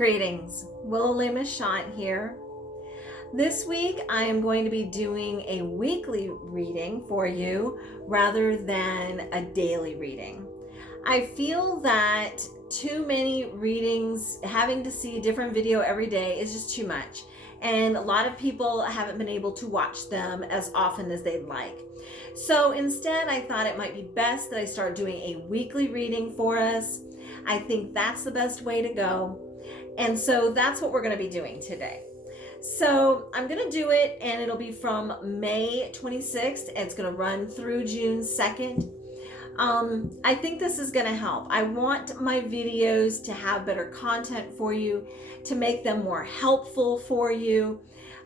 Greetings, Willow Shot here. This week I am going to be doing a weekly reading for you rather than a daily reading. I feel that too many readings, having to see a different video every day is just too much. And a lot of people haven't been able to watch them as often as they'd like. So instead, I thought it might be best that I start doing a weekly reading for us. I think that's the best way to go. And so that's what we're going to be doing today. So I'm going to do it, and it'll be from May 26th. And it's going to run through June 2nd. I think this is going to help. I want my videos to have better content for you, to make them more helpful for you.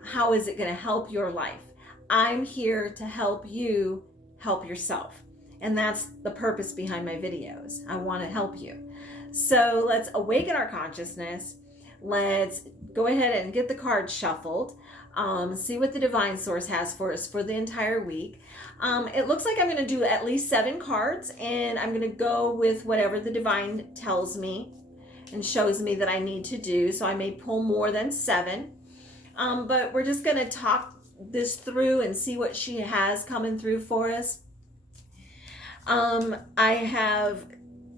How is it going to help your life? I'm here to help you help yourself. And that's the purpose behind my videos. I want to help you. So let's awaken our consciousness. Let's go ahead and get the cards shuffled. See what the divine source has for us for the entire week. It looks like I'm going to do at least 7 cards, and I'm going to go with whatever the divine tells me and shows me that I need to do. So I may pull more than 7, but we're just going to talk this through and see what she has coming through for us. I have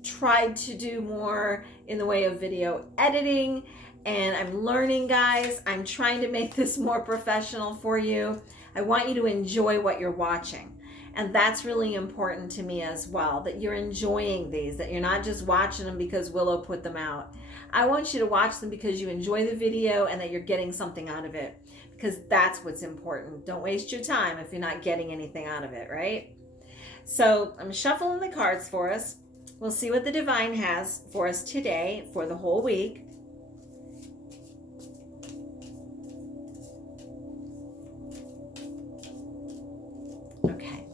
tried to do more in the way of video editing, and I'm learning, guys. I'm trying to make this more professional for you. I want you to enjoy what you're watching. And that's really important to me as well, that you're enjoying these, that you're not just watching them because Willow put them out. I want you to watch them because you enjoy the video and that you're getting something out of it, because that's what's important. Don't waste your time if you're not getting anything out of it, right? So I'm shuffling the cards for us. We'll see what the divine has for us today for the whole week. Okay.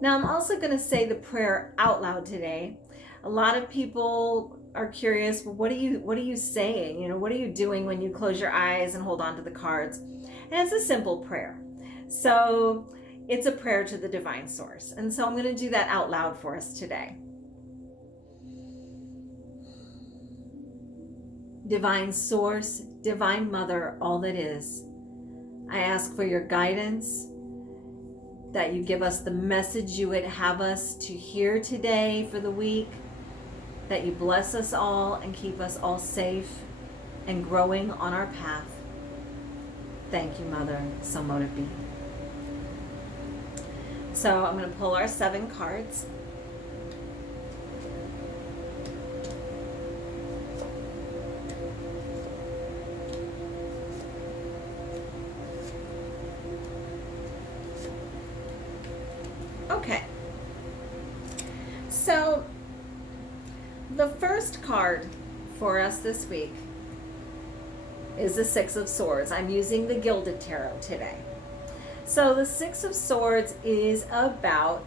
Now I'm also going to say the prayer out loud today. A lot of people are curious, well, what are you saying? You know, what are you doing when you close your eyes and hold on to the cards? And it's a simple prayer. So it's a prayer to the divine source. And so I'm going to do that out loud for us today. Divine source, divine mother, all that is, I ask for your guidance, that you give us the message you would have us to hear today for the week, that you bless us all and keep us all safe and growing on our path. Thank you, Mother. So mote it be. So I'm going to pull our 7 cards. Okay. So the first card for us this week is the 6 of Swords. I'm using the Gilded Tarot today. So the 6 of Swords is about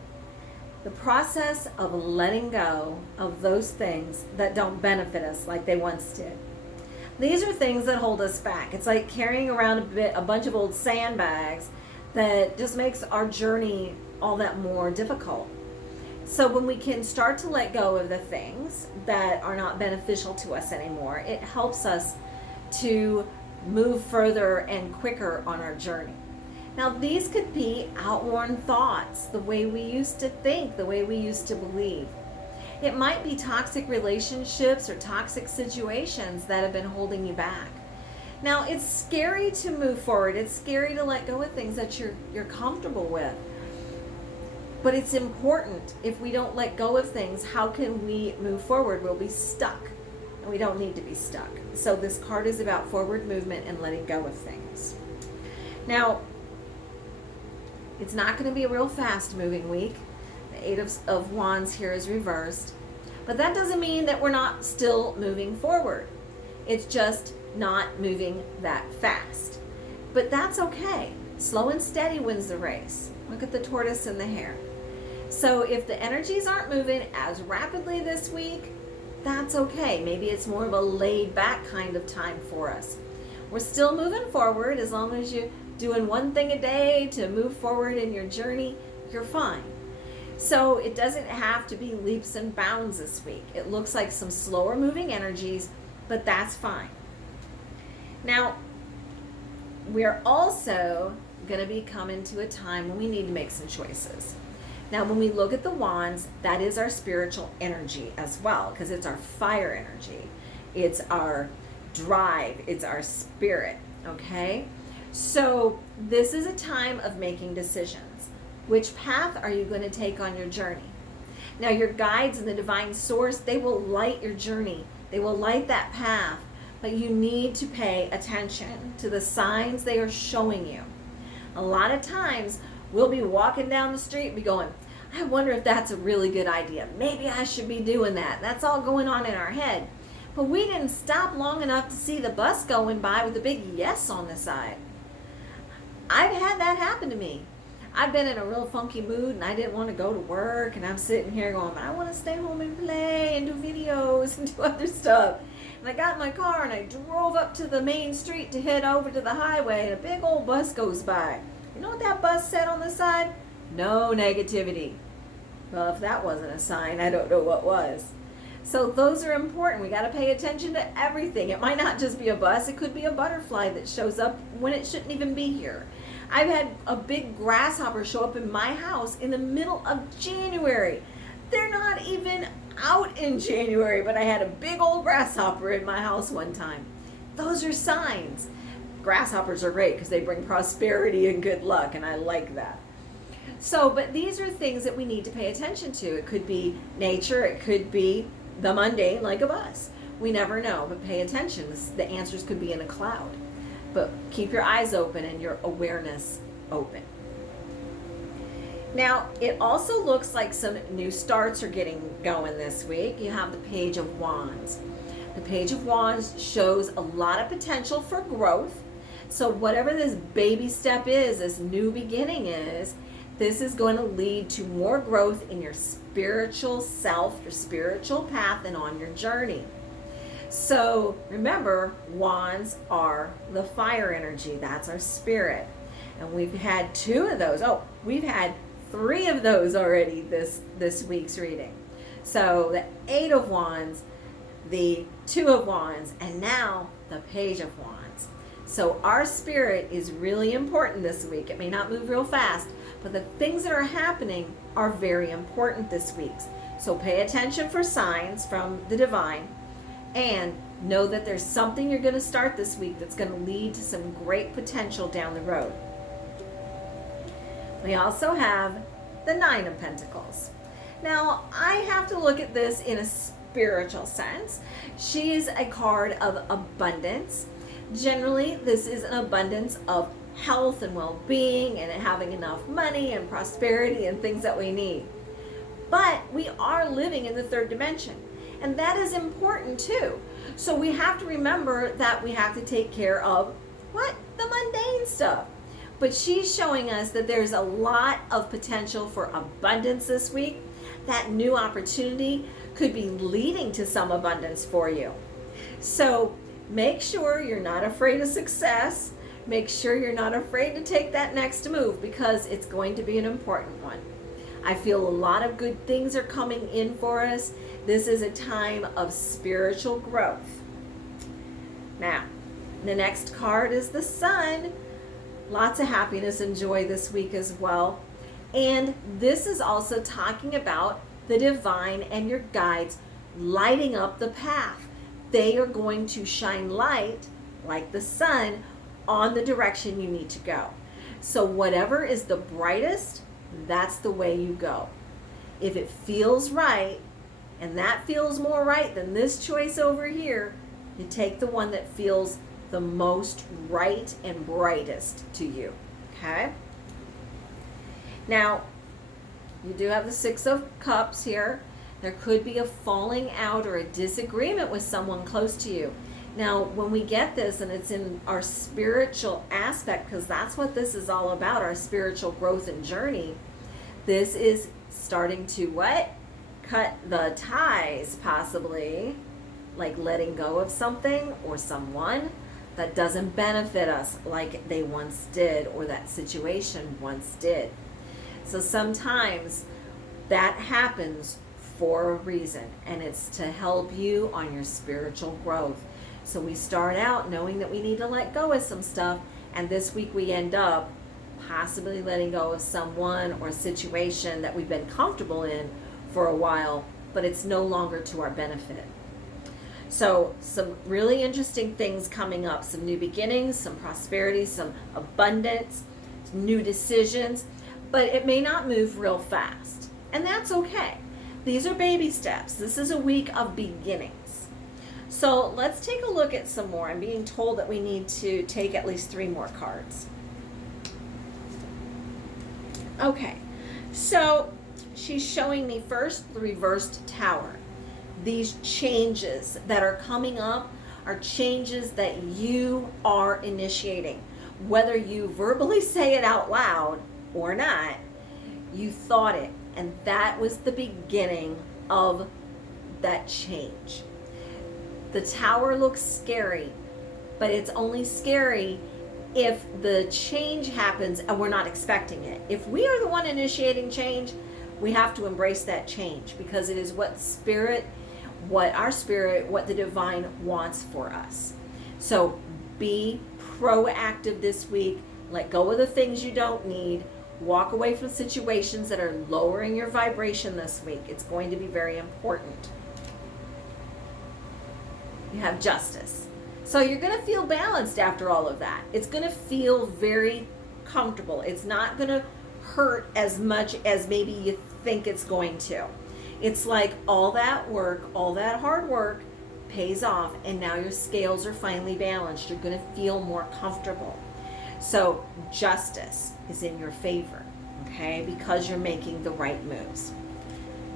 the process of letting go of those things that don't benefit us like they once did. These are things that hold us back. It's like carrying around a bunch of old sandbags that just makes our journey all that more difficult. So when we can start to let go of the things that are not beneficial to us anymore, it helps us to move further and quicker on our journey. Now, these could be outworn thoughts, the way we used to think, the way we used to believe. It might be toxic relationships or toxic situations that have been holding you back. Now, it's scary to move forward. It's scary to let go of things that you're comfortable with. But it's important. If we don't let go of things, how can we move forward? We'll be stuck, and we don't need to be stuck. So this card is about forward movement and letting go of things. Now, it's not going to be a real fast moving week. The 8 of Wands here is reversed. But that doesn't mean that we're not still moving forward. It's just not moving that fast. But that's okay. Slow and steady wins the race. Look at the tortoise and the hare. So if the energies aren't moving as rapidly this week, that's okay. Maybe it's more of a laid back kind of time for us. We're still moving forward. As long as you're doing one thing a day to move forward in your journey, you're fine. So it doesn't have to be leaps and bounds this week. It looks like some slower moving energies but that's fine. Now, we're also going to be coming to a time when we need to make some choices. Now, when we look at the wands, that is our spiritual energy as well, because it's our fire energy. It's our drive. It's our spirit, okay? So this is a time of making decisions. Which path are you going to take on your journey? Now, your guides and the divine source, they will light your journey. They will light that path, but you need to pay attention to the signs they are showing you. A lot of times, we'll be walking down the street and be going, I wonder if that's a really good idea. Maybe I should be doing that. That's all going on in our head. But we didn't stop long enough to see the bus going by with a big yes on the side. I've had that happen to me. I've been in a real funky mood and I didn't want to go to work, and I'm sitting here going, I want to stay home and play and do videos and do other stuff. And I got in my car and I drove up to the main street to head over to the highway, and a big old bus goes by. You know what that bus said on the side? No negativity. Well, if that wasn't a sign, I don't know what was. So those are important. We got to pay attention to everything. It might not just be a bus. It could be a butterfly that shows up when it shouldn't even be here. I've had a big grasshopper show up in my house in the middle of January. They're not even out in January, but I had a big old grasshopper in my house one time. Those are signs. Grasshoppers are great because they bring prosperity and good luck, and I like that. So, but these are things that we need to pay attention to. It could be nature, it could be the mundane, like a bus. We never know, but pay attention. The answers could be in a cloud. But keep your eyes open and your awareness open. Now, it also looks like some new starts are getting going this week. You have the Page of Wands. The Page of Wands shows a lot of potential for growth. So whatever this baby step is, this new beginning is, this is going to lead to more growth in your spiritual self, your spiritual path, and on your journey. So remember, wands are the fire energy. That's our spirit. And we've had 2 of those. Oh, we've had 3 of those already this week's reading. So the 8 of Wands, the 2 of Wands, and now the Page of Wands. So our spirit is really important this week. It may not move real fast, but the things that are happening are very important this week. So pay attention for signs from the divine, and know that there's something you're going to start this week that's going to lead to some great potential down the road. We also have the 9 of Pentacles. Now, I have to look at this in a spiritual sense. She is a card of abundance. Generally, this is an abundance of health and well-being and having enough money and prosperity and things that we need. But we are living in the 3rd dimension, and that is important too. So we have to remember that we have to take care of the mundane stuff. But she's showing us that there's a lot of potential for abundance this week. That new opportunity could be leading to some abundance for you. So make sure you're not afraid of success. Make sure you're not afraid to take that next move, because it's going to be an important one. I feel a lot of good things are coming in for us. This is a time of spiritual growth. Now, the next card is the Sun. Lots of happiness and joy this week as well. And this is also talking about the divine and your guides lighting up the path. They are going to shine light, like the sun, on the direction you need to go. So whatever is the brightest, that's the way you go. If it feels right, and that feels more right than this choice over here, you take the one that feels the most right and brightest to you. Okay? Now, you do have the 6 of Cups here. There could be a falling out or a disagreement with someone close to you. Now, when we get this, and it's in our spiritual aspect, because that's what this is all about, our spiritual growth and journey, this is starting to what? Cut the ties, possibly, like letting go of something or someone that doesn't benefit us like they once did, or that situation once did. So sometimes that happens for a reason, and it's to help you on your spiritual growth. So we start out knowing that we need to let go of some stuff, and this week we end up possibly letting go of someone or situation that we've been comfortable in for a while, but it's no longer to our benefit. So some really interesting things coming up, some new beginnings, some prosperity, some abundance, new decisions, but it may not move real fast, and that's okay. These are baby steps. This is a week of beginnings. So let's take a look at some more. I'm being told that we need to take at least 3 more cards. Okay, so she's showing me first the reversed tower. These changes that are coming up are changes that you are initiating. Whether you verbally say it out loud or not, you thought it, and that was the beginning of that change. The tower looks scary, but it's only scary if the change happens and we're not expecting it. If we are the one initiating change, we have to embrace that change, because it is what the divine wants for us. So be proactive this week. Let go of the things you don't need. Walk away from situations that are lowering your vibration this week. It's going to be very important. You have justice. So you're going to feel balanced after all of that. It's going to feel very comfortable. It's not going to hurt as much as maybe you think it's going to. It's like all that work, all that hard work pays off, and now your scales are finally balanced. You're going to feel more comfortable. So justice is in your favor, okay, because you're making the right moves.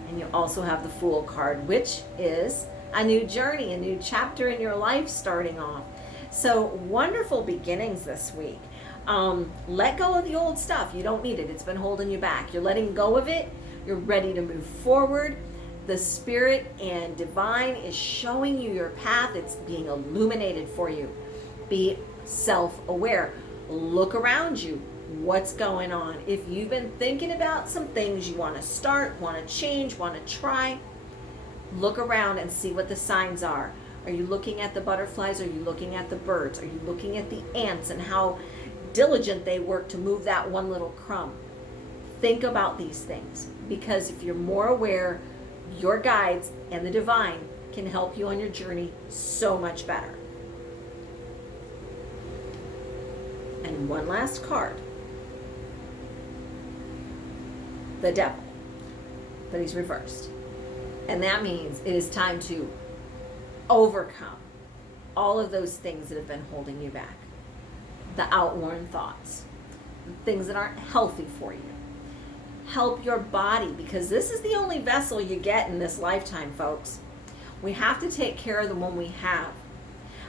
And you also have the Fool card, which is a new journey, a new chapter in your life starting off. So wonderful beginnings this week. Let go of the old stuff. You don't need it. It's been holding you back. You're letting go of it. You're ready to move forward. The Spirit and Divine is showing you your path. It's being illuminated for you. Be self-aware. Look around you. What's going on? If you've been thinking about some things you want to start, want to change, want to try, look around and see what the signs are. Are you looking at the butterflies? Are you looking at the birds? Are you looking at the ants and how diligent they work to move that one little crumb? Think about these things, because if you're more aware, your guides and the divine can help you on your journey so much better. And one last card. The Devil. But he's reversed. And that means it is time to overcome all of those things that have been holding you back. The outworn thoughts. The things that aren't healthy for you. Help your body, because this is the only vessel you get in this lifetime, folks. We have to take care of the one we have.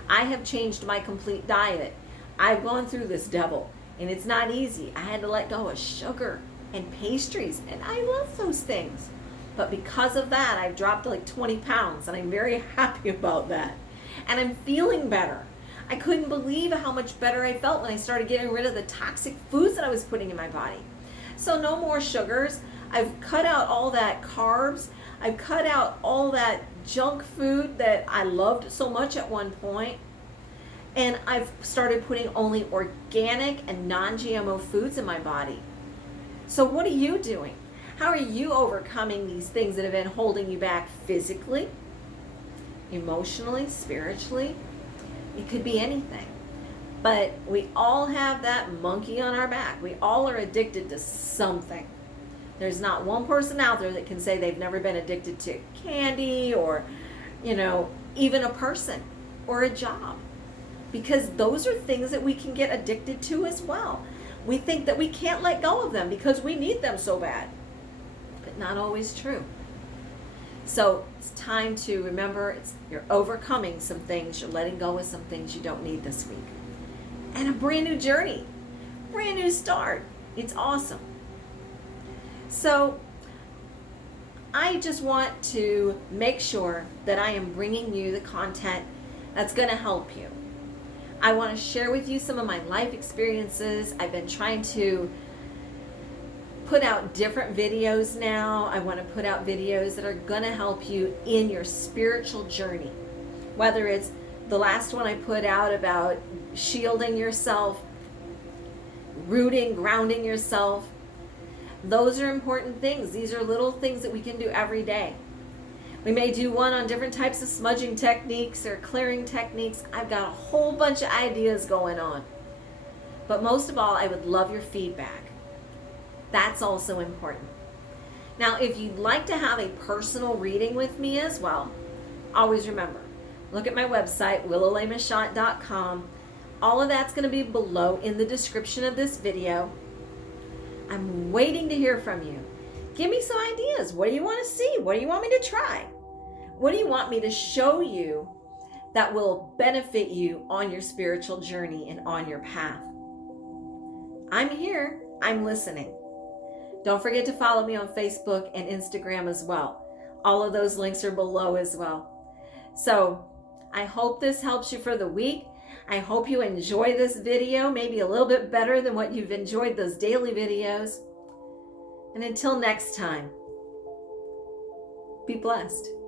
I have changed my complete diet. I've gone through this devil, and it's not easy. I had to let go of sugar and pastries, and I love those things. But because of that, I've dropped like 20 pounds, and I'm very happy about that. And I'm feeling better. I couldn't believe how much better I felt when I started getting rid of the toxic foods that I was putting in my body. So no more sugars. I've cut out all that carbs. I've cut out all that junk food that I loved so much at one point. And I've started putting only organic and non-GMO foods in my body. So what are you doing? How are you overcoming these things that have been holding you back physically, emotionally, spiritually? It could be anything. But we all have that monkey on our back. We all are addicted to something. There's not one person out there that can say they've never been addicted to candy or, even a person or a job. Because those are things that we can get addicted to as well. We think that we can't let go of them because we need them so bad. But not always true. So it's time to remember you're overcoming some things. You're letting go of some things you don't need this week. And a brand new journey, brand new start. It's awesome. So I just want to make sure that I am bringing you the content that's going to help you. I want to share with you some of my life experiences. I've been trying to put out different videos now. I want to put out videos that are going to help you in your spiritual journey, whether it's the last one I put out about shielding yourself, rooting, grounding yourself. Those are important things. These are little things that we can do every day. We may do one on different types of smudging techniques or clearing techniques. I've got a whole bunch of ideas going on. But most of all, I would love your feedback. That's also important. Now, if you'd like to have a personal reading with me as well, always remember, look at my website, willowlamashot.com. All of that's going to be below in the description of this video. I'm waiting to hear from you. Give me some ideas. What do you want to see? What do you want me to try? What do you want me to show you that will benefit you on your spiritual journey and on your path? I'm here. I'm listening. Don't forget to follow me on Facebook and Instagram as well. All of those links are below as well. So I hope this helps you for the week. I hope you enjoy this video, maybe a little bit better than what you've enjoyed those daily videos. And until next time, be blessed.